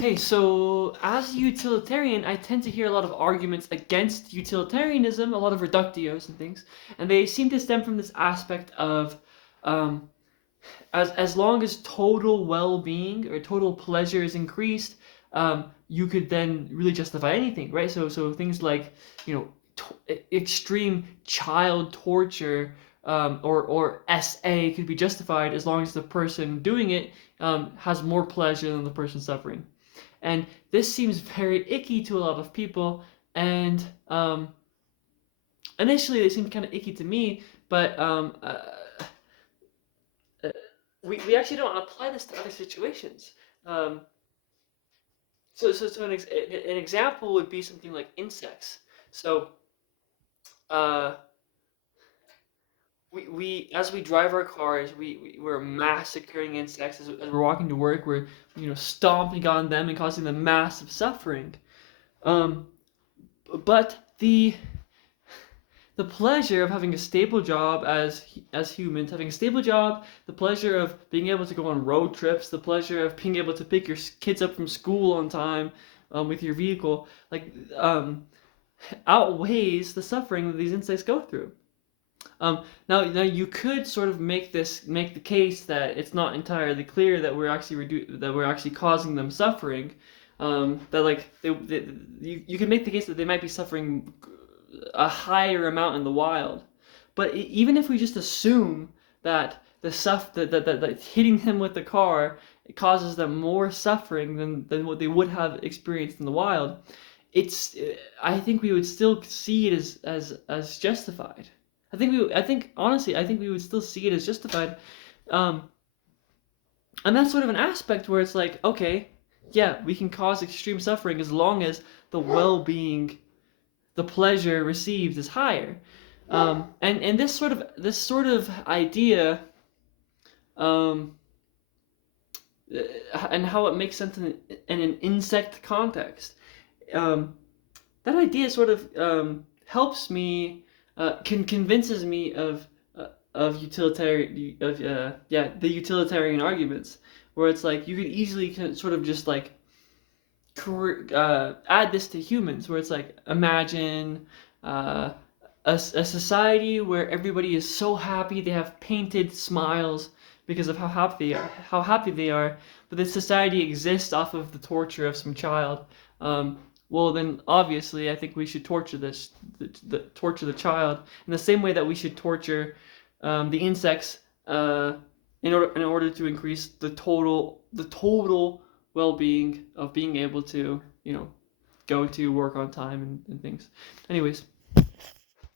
Hey, so as a utilitarian, I tend to hear a lot of arguments against utilitarianism, a lot of reductios and things, and they seem to stem from this aspect of um, as long as total well-being or total pleasure is increased, you could then really justify anything, right? So things like extreme child torture or SA could be justified as long as the person doing it has more pleasure than the person suffering. And this seems very icky to a lot of people. And initially, it seemed kind of icky to me, but we actually don't apply this to other situations. Um, so an example would be something like insects. So uh, we as we drive our cars, we're massacring insects as we're walking to work. We're stomping on them and causing them massive suffering. Um, but the pleasure of having a stable job as humans, having a stable job, the pleasure of being able to go on road trips, the pleasure of being able to pick your kids up from school on time with your vehicle, like outweighs the suffering that these insects go through. Now you could sort of make the case that it's not entirely clear that we're actually causing them suffering. That like you can make the case that they might be suffering a higher amount in the wild. But even if we just assume that the stuff that hitting them with the car causes them more suffering than what they would have experienced in the wild, it's I think we would still see it as justified. I think honestly I think we would still see it as justified. Um, and that's sort of an aspect where it's like, okay, yeah, we can cause extreme suffering as long as the well-being, the pleasure received is higher. And this sort of idea, um, and how it makes sense in an insect context. Um, that idea sort of helps me, convinces me of utilitarian of yeah the utilitarian arguments, where it's like you could easily sort of just like add this to humans, where it's like imagine uh, a society where everybody is so happy they have painted smiles because of how happy they are, but this society exists off of the torture of some child. Um, well, then obviously I think we should torture the child in the same way that we should torture the insects in order to increase the total well-being of being able to go to work on time and things. Anyways,